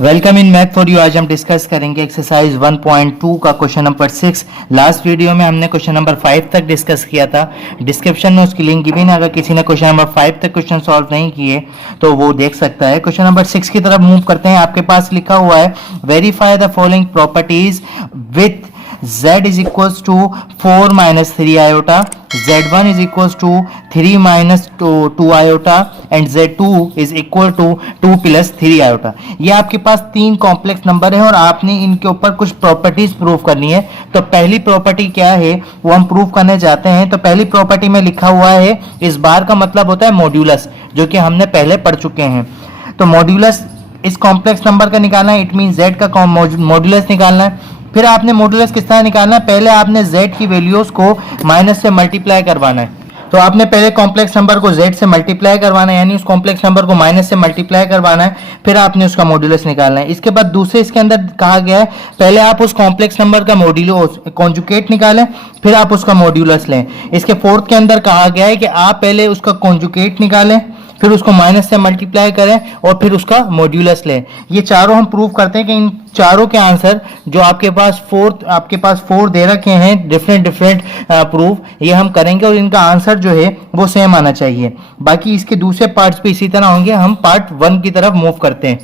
Welcome in math for you. आज हम discuss करेंगे एक्सरसाइज 1.2 का क्वेश्चन नंबर 6। लास्ट वीडियो में हमने क्वेश्चन नंबर 5 तक डिस्कस किया था। डिस्क्रिप्शन में उसकी लिंक गिवन है, अगर किसी ने क्वेश्चन नंबर 5 तक क्वेश्चन सॉल्व नहीं किए तो वो देख सकता है। क्वेश्चन नंबर 6 की तरफ मूव करते हैं। आपके पास लिखा हुआ है verify the following properties with z is equals to 4 minus 3 iota, z1 is equals to 3 minus 2 iota and z2 is equal to 2 plus 3 iota। ये आपके पास तीन कॉम्प्लेक्स नंबर है और आपने इनके ऊपर कुछ प्रॉपर्टीज प्रूव करनी है। तो पहली प्रॉपर्टी क्या है वो हम प्रूव करने जाते हैं। तो पहली प्रॉपर्टी में लिखा हुआ है, इस बार का मतलब होता है मॉड्यूलस, जो कि हमने पहले पढ़ चुके हैं। तो मॉड्यूलस इस कॉम्प्लेक्स नंबर का निकालना है, इट मीन z का मॉड्यूलस निकालना है। फिर आपने मॉड्यूलस किस तरह निकालना है, पहले आपने z की वैल्यूज को माइनस से मल्टीप्लाई करवाना है। तो आपने पहले कॉम्प्लेक्स नंबर को z से मल्टीप्लाई करवाना है, यानी उस कॉम्प्लेक्स नंबर को माइनस से मल्टीप्लाई करवाना है, फिर आपने उसका मॉड्यूलस निकालना है। इसके बाद दूसरे इसके अंदर कहा गया है पहले आप उस कॉम्प्लेक्स नंबर का मॉड्यूलस कॉन्जुगेट निकालें, फिर आप उसका मॉड्यूलस लें। इसके फोर्थ के अंदर कहा गया है कि आप पहले उसका कॉन्जुगेट निकालें, फिर उसको माइनस से मल्टीप्लाई करें और फिर उसका मॉड्यूलस लें। ये चारों हम प्रूव करते हैं कि इन चारों के आंसर जो आपके पास फोर दे रखे हैं डिफरेंट प्रूफ, ये हम करेंगे और इनका आंसर जो है वो सेम आना चाहिए। बाकी इसके दूसरे पार्ट्स भी इसी तरह होंगे। हम पार्ट 1 की तरफ मूव करते हैं।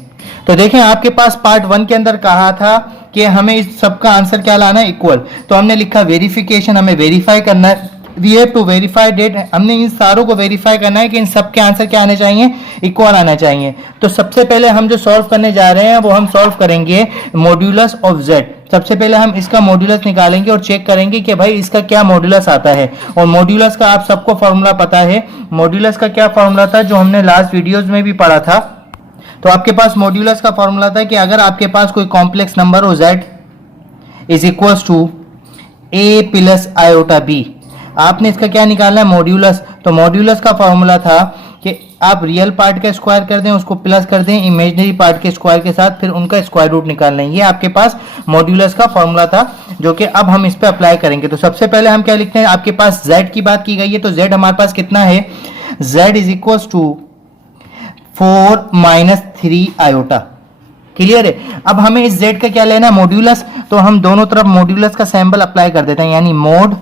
तो देखें, आपके पास पार्ट 1 के अंदर कहा था कि हमें इस सबका आंसर क्या लाना है, इक्वल। तो हमने लिखा वेरिफिकेशन, हमें वेरीफाई करना है। We have to verify date, हमने इन सारों को वेरीफाई करना है कि इन सब के आंसर क्या आने चाहिए, इक्वल आना चाहिए। तो सबसे पहले हम जो सॉल्व करने जा रहे हैं वो हम सॉल्व करेंगे मॉड्यूलस ऑफ z। सबसे पहले हम इसका मॉड्यूलस निकालेंगे और चेक करेंगे कि भाई इसका क्या मॉड्यूलस आता है। और मॉड्यूलस का आप सबको फॉर्मूला पता है। मॉड्यूलस का क्या फॉर्मूला था जो हमने लास्ट वीडियोज में भी पढ़ा था। तो आपके पास मॉड्यूलस का फॉर्मूला था कि अगर आपके पास कोई कॉम्प्लेक्स नंबर हो z is equal to a plus iota b, आपने इसका क्या निकालना है, मॉड्यूलस। तो मॉड्यूलस का फॉर्मूला था कि आप रियल पार्ट का स्क्वायर कर दें, उसको प्लस कर दें इमेजिनरी पार्ट के स्क्वायर के साथ, फिर उनका स्क्वायर रूट निकालना है। ये आपके पास मॉड्यूलस का फॉर्मूला था जो कि अब हम इस पे अप्लाई करेंगे। तो सबसे पहले हम क्या लिखते हैं, आपके पास z की बात की गई है तो z हमारे पास कितना है, z is equal to 4 minus 3 iota. Clear है। अब हमें इस z का क्या लेना है, मॉड्यूलस। तो हम दोनों तरफ मॉड्यूलस का सैंपल अप्लाई कर देते हैं, यानी मोड,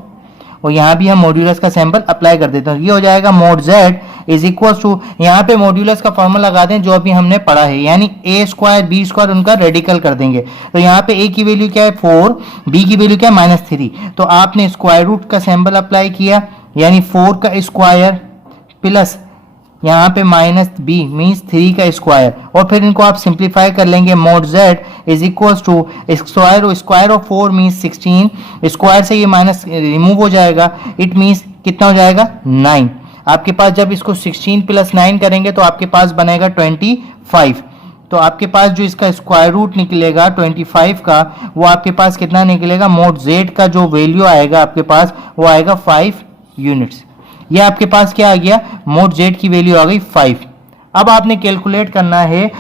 और यहाँ भी हम मॉड्यूलस का सैंपल अप्लाई कर देते हैं। ये हो जाएगा mod z is equal to, यहाँ पे मॉड्यूलस का फॉर्मूला लगा दें जो अभी हमने पढ़ा है, यानी a स्क्वायर b स्क्वायर उनका रेडिकल कर देंगे। तो यहाँ पे a की वैल्यू क्या है 4, b की वैल्यू क्या है -3। तो आपने स्क्वायर रूट का सैंपल अप्लाई किया, यानी 4 का स्क्वायर प्लस यहाँ पे -b मीन्स 3 का स्क्वायर, और फिर इनको आप सिंप्लीफाई कर लेंगे। Mod z is equal to square of 4 means 16, square से ये माइनस रिमूव हो जाएगा, इट मीन्स कितना हो जाएगा 9। आपके पास जब इसको 16 प्लस 9 करेंगे तो आपके पास बनेगा 25। तो आपके पास जो इसका स्क्वायर रूट निकलेगा 25 का, वो आपके पास कितना निकलेगा, मोड z का जो वैल्यू आएगा आपके पास वो आएगा 5 यूनिट्स। ये आपके पास क्या आ गया, मोड z की वैल्यू आ गई 5। अब आपने कैलकुलेट करना है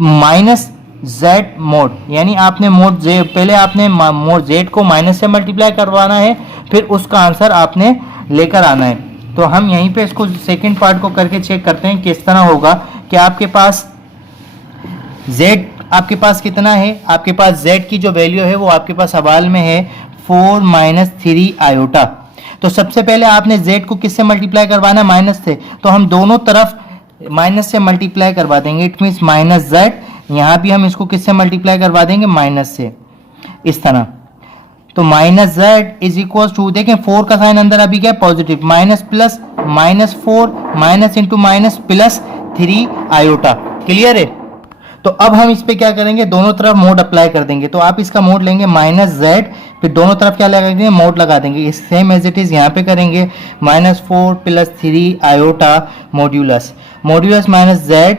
माइनस z मोड, यानी आपने मोड z, पहले आपने मोड z को माइनस से मल्टीप्लाई करवाना है, फिर उसका आंसर आपने लेकर आना है। तो हम यहीं पे इसको सेकंड पार्ट को करके चेक करते हैं किस तरह होगा। कि आपके पास z आपके पास कितना है, आपके पास z की जो वैल्यू है वो आपके पास सवाल में है 4 माइनस 3 आयोटा। तो सबसे पहले आपने z को किससे मल्टीप्लाई करवाना है, माइनस से। तो हम दोनों तरफ माइनस से मल्टीप्लाई करवा देंगे, इट मीन्स माइनस z। यहाँ भी हम इसको किससे मल्टीप्लाई करवा देंगे, माइनस से, इस तरह। तो minus z is equal to, देखें 4 का साइन अंदर अभी क्या है, positive, minus plus -4 minus into minus plus 3 iota. Clear है। तो अब हम इस पे क्या करेंगे, दोनों तरफ मोड अप्लाई कर देंगे। तो आप इसका मोड लेंगे -z, फिर दोनों तरफ क्या लगाएंगे, मोड लगा देंगे। इस सेम एज इट इज यहाँ पे करेंगे, -4 plus 3 iota modulus minus z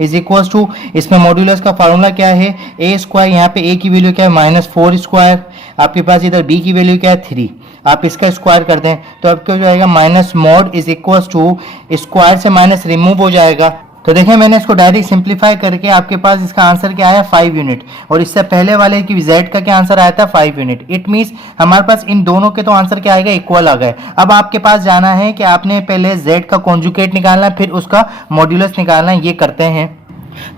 is equal to, इसमें मॉड्यूलस का फार्मूला क्या है, a स्क्वायर, यहाँ पे a की वैल्यू क्या है -4 स्क्वायर, आपके पास इधर b की वैल्यू क्या है 3, आप इसका स्क्वायर कर दें तो अब क्या हो जाएगा, minus mod is equal to, square से माइनस रिमूव हो जाएगा। तो देखें मैंने इसको डायरेक्ट सिंप्लीफाई करके आपके पास इसका आंसर क्या आया 5 यूनिट, और इससे पहले वाले की z का क्या आंसर आया था 5 यूनिट। इट मींस हमारे पास इन दोनों के तो आंसर क्या आएगा, इक्वल आ गए। अब आपके पास जाना है कि आपने पहले z का कॉन्जुगेट निकालना है, फिर उसका मॉड्यूलस निकालना है। ये करते हैं।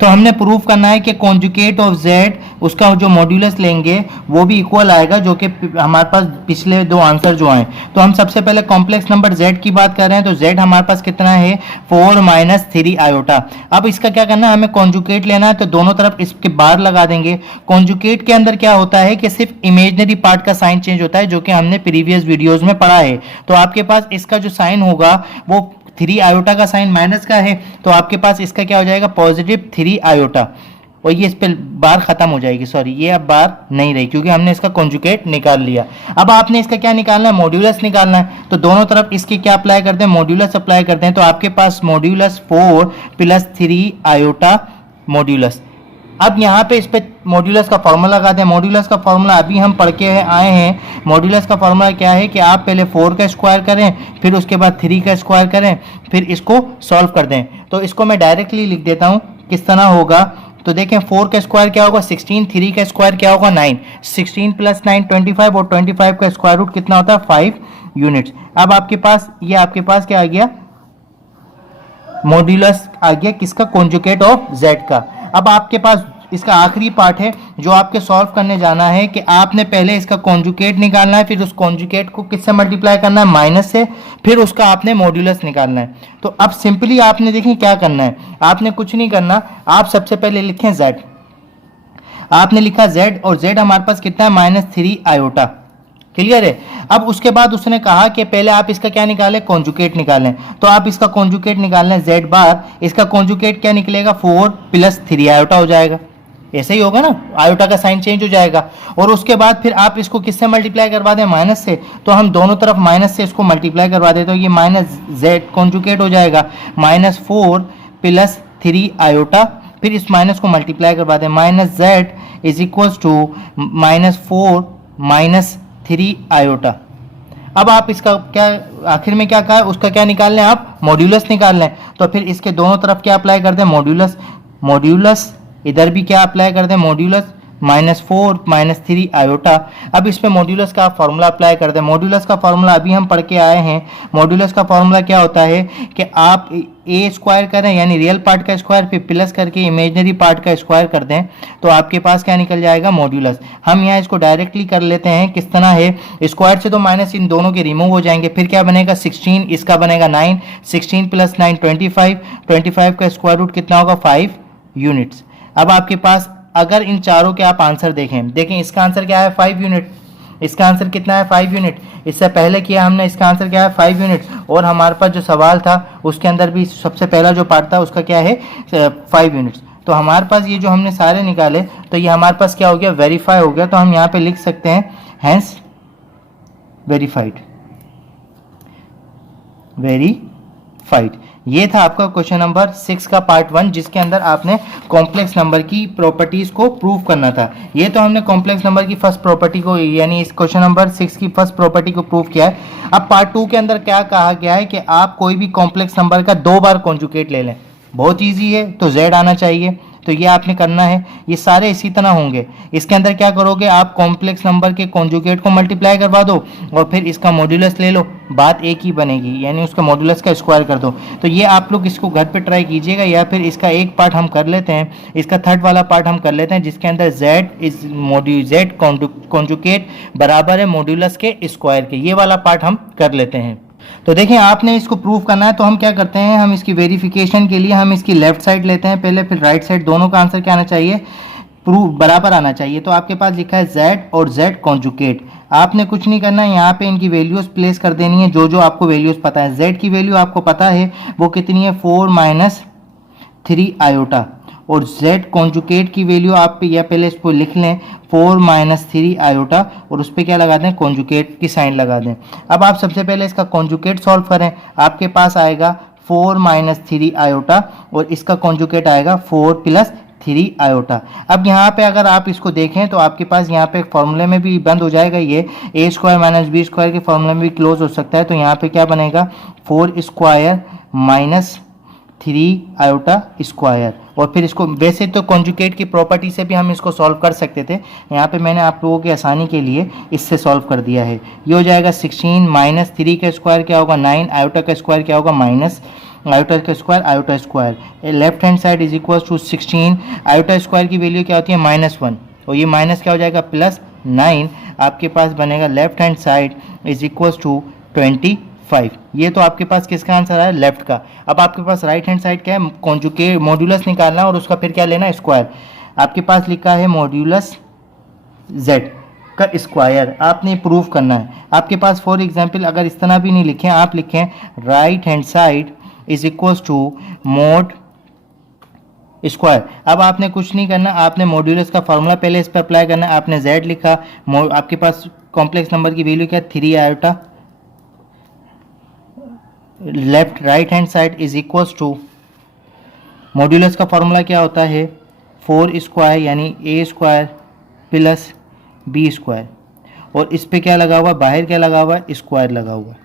तो हमने प्रूफ करना है कि कॉन्जुगेट ऑफ z उसका जो मॉड्यूलस लेंगे वो भी इक्वल आएगा, जो कि हमारे पास पिछले दो आंसर जो आए। तो हम सबसे पहले कॉम्प्लेक्स नंबर z की बात कर रहे हैं, तो z हमारे पास कितना है 4 माइनस 3 आयोटा। अब इसका क्या करना है, हमें कॉन्जुगेट लेना है, तो दोनों तरफ इसके बार लगा देंगे। कॉन्जुगेट के अंदर क्या होता है कि सिर्फ इमेजनरी पार्ट का साइन चेंज होता है, जो कि हमने प्रीवियस वीडियोज में पढ़ा है। तो आपके पास इसका जो साइन होगा वो 3 आयोटा का साइन माइनस का है, तो आपके पास इसका क्या हो जाएगा पॉजिटिव 3 आयोटा, और ये इस पे बार खत्म हो जाएगी, सॉरी ये अब बार नहीं रही क्योंकि हमने इसका कॉन्जुगेट निकाल लिया। अब आपने इसका क्या निकालना है, मॉड्यूलस निकालना है। तो दोनों तरफ इसके क्या अप्लाई करते हैं, मॉड्यूलस अप्लाई करते हैं। तो आपके पास मॉड्यूलस 4 प्लस 3 आयोटा मॉड्यूलस। अब यहाँ पे इस पे मॉड्यूलस का फॉर्मूला लगाते हैं। मॉड्यूलस का फॉर्मूला अभी हम पढ़ के आए हैं। मॉड्यूलस का फॉर्मूला क्या है कि आप पहले 4 का स्क्वायर करें, फिर उसके बाद 3 का स्क्वायर करें, फिर इसको सॉल्व कर दें। तो इसको मैं डायरेक्टली लिख देता हूँ किस तरह होगा। तो देखें 4 का स्क्वायर क्या होगा 16, 3 का स्क्वायर क्या होगा 9, 16 प्लस 9 25, और 25 का स्क्वायर रूट कितना होता है 5 यूनिट्स। अब आपके पास ये आपके पास क्या आ गया, मॉड्यूलस आ गया किसका, कॉन्जुगेट ऑफ z का। अब आपके पास इसका आखिरी पार्ट है जो आपके सॉल्व करने जाना है कि आपने पहले इसका कॉन्जुगेट निकालना है, फिर उस कॉन्जुगेट को किससे मल्टीप्लाई करना है, माइनस से, फिर उसका आपने मॉड्यूलस निकालना है। तो अब सिंपली आपने देखिए क्या करना है, आपने कुछ नहीं करना, आप सबसे पहले लिखें z। आपने लिखा z, और z हमारे पास कितना है -3 आयोटा। क्लियर है। अब उसके बाद उसने कहा कि पहले आप इसका क्या निकालें, कॉन्जुगेट निकालें। तो आप इसका कॉन्जुगेट निकाल लें z बार, इसका कॉन्जुगेट क्या निकलेगा 4 प्लस 3 आयोटा हो जाएगा। ऐसे ही होगा ना, आयोटा का साइन चेंज हो जाएगा। और उसके बाद फिर आप इसको किससे मल्टीप्लाई करवा दें, माइनस से। तो हम दोनों तरफ माइनस से इसको मल्टीप्लाई करवा दें, तो ये माइनस z कॉन्जुगेट हो जाएगा -4 प्लस 3 आयोटा। फिर इस माइनस को मल्टीप्लाई करवा दें, -z is equals to -4 minus 3 iota. अब आप इसका क्या आखिर में क्या कहा है, उसका क्या निकाल लें, आप मॉड्यूलस निकाल लें। तो फिर इसके दोनों तरफ क्या अप्लाई कर दें, मॉड्यूलस। मॉड्यूलस इधर भी क्या अप्लाई कर दें, मॉड्यूलस -4 -3 आयोटा। अब इस पे मॉड्यूलस का फॉर्मूला अप्लाई कर दें। मॉड्यूलस का फॉर्मूला अभी हम पढ़ के आए हैं। मॉड्यूलस का फॉर्मूला क्या होता है कि आप ए स्क्वायर करें, यानी रियल पार्ट का स्क्वायर, फिर प्लस करके इमेजनरी पार्ट का स्क्वायर कर दें, तो आपके पास क्या निकल जाएगा, मॉड्यूलस। हम यहाँ इसको डायरेक्टली कर लेते हैं, किस तरह है, स्क्वायर से तो माइनस इन दोनों के रिमूव हो जाएंगे, फिर क्या बनेगा 16, इसका बनेगा 9, 16 प्लस 9 25, 25 का स्क्वायर रूट कितना होगा 5 यूनिट्स। अब आपके पास अगर इन चारों के आप आंसर देखें इसका आंसर क्या है 5 यूनिट, इसका आंसर कितना है 5 यूनिट। इससे पहले किया हमने, इसका आंसर क्या है 5 यूनिट। और हमारे पास जो सवाल था उसके अंदर भी सबसे पहला जो पार्ट था उसका क्या है 5 यूनिट्स। तो हमारे पास ये जो हमने सारे निकाले, तो ये हमारे पास क्या हो गया, वेरीफाई हो गया। तो हम यहाँ पे लिख सकते हैं हैंस वेरीफाइड, वेरीफाइड। ये था आपका क्वेश्चन नंबर 6 का पार्ट 1, जिसके अंदर आपने कॉम्प्लेक्स नंबर की प्रॉपर्टीज को प्रूव करना था। ये तो हमने कॉम्प्लेक्स नंबर की फर्स्ट प्रॉपर्टी को, यानी इस क्वेश्चन नंबर 6 की फर्स्ट प्रॉपर्टी को प्रूव किया है। अब पार्ट 2 के अंदर क्या कहा गया है कि आप कोई भी कॉम्प्लेक्स नंबर का 2 बार कॉन्जुगेट ले लें। बहुत ईजी है, तो z आना चाहिए, तो ये आपने करना है। ये सारे इसी तरह होंगे। इसके अंदर क्या करोगे, आप कॉम्प्लेक्स नंबर के कॉन्जुगेट को मल्टीप्लाई करवा दो और फिर इसका मॉड्यूलस ले लो, बात एक ही बनेगी, यानी उसका मॉड्यूलस का स्क्वायर कर दो। तो ये आप लोग इसको घर पे ट्राई कीजिएगा, या फिर इसका एक पार्ट हम कर लेते हैं, इसका थर्ड वाला पार्ट हम कर लेते हैं, जिसके अंदर z कॉन्जुगेट बराबर है मॉड्यूलस के स्क्वायर के। ये वाला पार्ट हम कर लेते हैं। तो देखिए आपने इसको प्रूव करना है, तो हम क्या करते हैं, हम इसकी वेरिफिकेशन के लिए हम इसकी लेफ्ट साइड लेते हैं पहले, फिर राइट साइड, दोनों का आंसर क्या आना चाहिए, प्रूव बराबर आना चाहिए। तो आपके पास लिखा है z और z कॉन्जुगेट। आपने कुछ नहीं करना है, यहाँ पे इनकी वैल्यूज प्लेस कर देनी है, जो जो आपको वैल्यूज पता है। z की वैल्यू आपको पता है वो कितनी है 4 माइनस 3 आयोटा, और z कॉन्जुगेट की वैल्यू आप या पहले इसको लिख लें 4 माइनस 3 आयोटा, और उस पर क्या लगा दें, कॉन्जुगेट की साइन लगा दें। अब आप सबसे पहले इसका कॉन्जुगेट सॉल्व करें, आपके पास आएगा 4 माइनस 3 आयोटा, और इसका कॉन्जुगेट आएगा 4 प्लस 3 आयोटा। अब यहाँ पे अगर आप इसको देखें तो आपके पास यहाँ पे फॉर्मूले में भी बंद हो जाएगा, ये a square minus B square के फॉर्मूले में भी क्लोज हो सकता है। तो यहाँ पे क्या बनेगा 4 स्क्वायर माइनस 3 आयोटा स्क्वायर, और फिर इसको वैसे तो कॉन्जुगेट की प्रॉपर्टी से भी हम इसको सॉल्व कर सकते थे, यहाँ पे मैंने आप लोगों की आसानी के लिए इससे सॉल्व कर दिया है। ये हो जाएगा 16 माइनस 3 का स्क्वायर क्या होगा 9, आयोटा का स्क्वायर क्या होगा आयोटा का square iota square, left hand side is equal to 16, iota square की वैल्यू क्या होती है -1 और ये माइनस क्या हो जाएगा +9, आपके पास बनेगा left hand side is equal to 25। ये तो आपके पास किसका आंसर है, लेफ्ट का। अब आपके पास राइट हैंड साइड क्या है, कॉन्जुगेट मॉड्यूलस निकालना और उसका फिर क्या लेना, स्क्वायर। आपके पास लिखा है मॉड्यूलस z का स्क्वायर, आपने प्रूव करना है। आपके पास फॉर एग्जांपल अगर इस तरह भी नहीं लिखें, आप लिखें right hand side is equal to mod square. अब आपने कुछ नहीं करना, आपने मॉड्यूलस का फॉर्मूला पहले इस पर अप्लाई करना है। आपने z लिखा, आपके पास कॉम्प्लेक्स नंबर की वैल्यू क्या, 3 iota, left right hand side is equal to modulus का फॉर्मूला क्या होता है, 4 स्क्वायर यानी a square plus B square, और इस पे क्या लगा हुआ, बाहर क्या लगा हुआ है, स्क्वायर लगा हुआ है।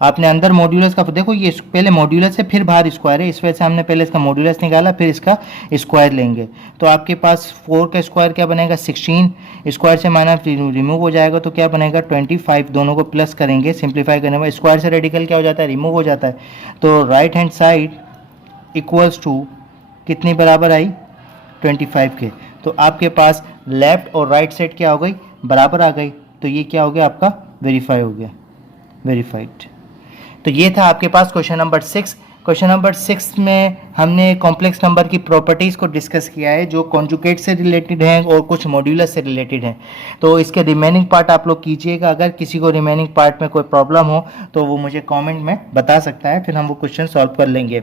आपने अंदर मॉड्यूलस का देखो, ये पहले मॉड्यूलस है फिर बाहर स्क्वायर है, इस वजह से हमने पहले इसका मॉड्यूलस निकाला फिर इसका स्क्वायर लेंगे। तो आपके पास 4 का स्क्वायर क्या बनेगा 16, स्क्वायर से माइनस रिमूव हो जाएगा तो क्या बनेगा 25, दोनों को प्लस करेंगे, सिंप्लीफाई करने में स्क्वायर से रेडिकल क्या हो जाता है, रिमूव हो जाता है। तो right hand side equals to कितनी बराबर आई 25 के। तो आपके पास लेफ्ट और राइट साइड क्या हो गई, बराबर आ गई। तो ये क्या हो गया, आपका वेरीफाई हो गया, वेरीफाइड। तो ये था आपके पास क्वेश्चन नंबर 6। क्वेश्चन नंबर 6 में हमने कॉम्प्लेक्स नंबर की प्रॉपर्टीज़ को डिस्कस किया है जो कॉन्जुगेट से रिलेटेड हैं और कुछ मॉड्यूलस से रिलेटेड हैं। तो इसके रिमेनिंग पार्ट आप लोग कीजिएगा। अगर किसी को रिमेनिंग पार्ट में कोई प्रॉब्लम हो तो वो मुझे कमेंट में बता सकता है, फिर हम वो क्वेश्चन सॉल्व कर लेंगे।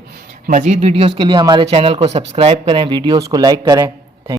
मज़ीद वीडियोज़ के लिए हमारे चैनल को सब्सक्राइब करें, वीडियोज़ को लाइक करें।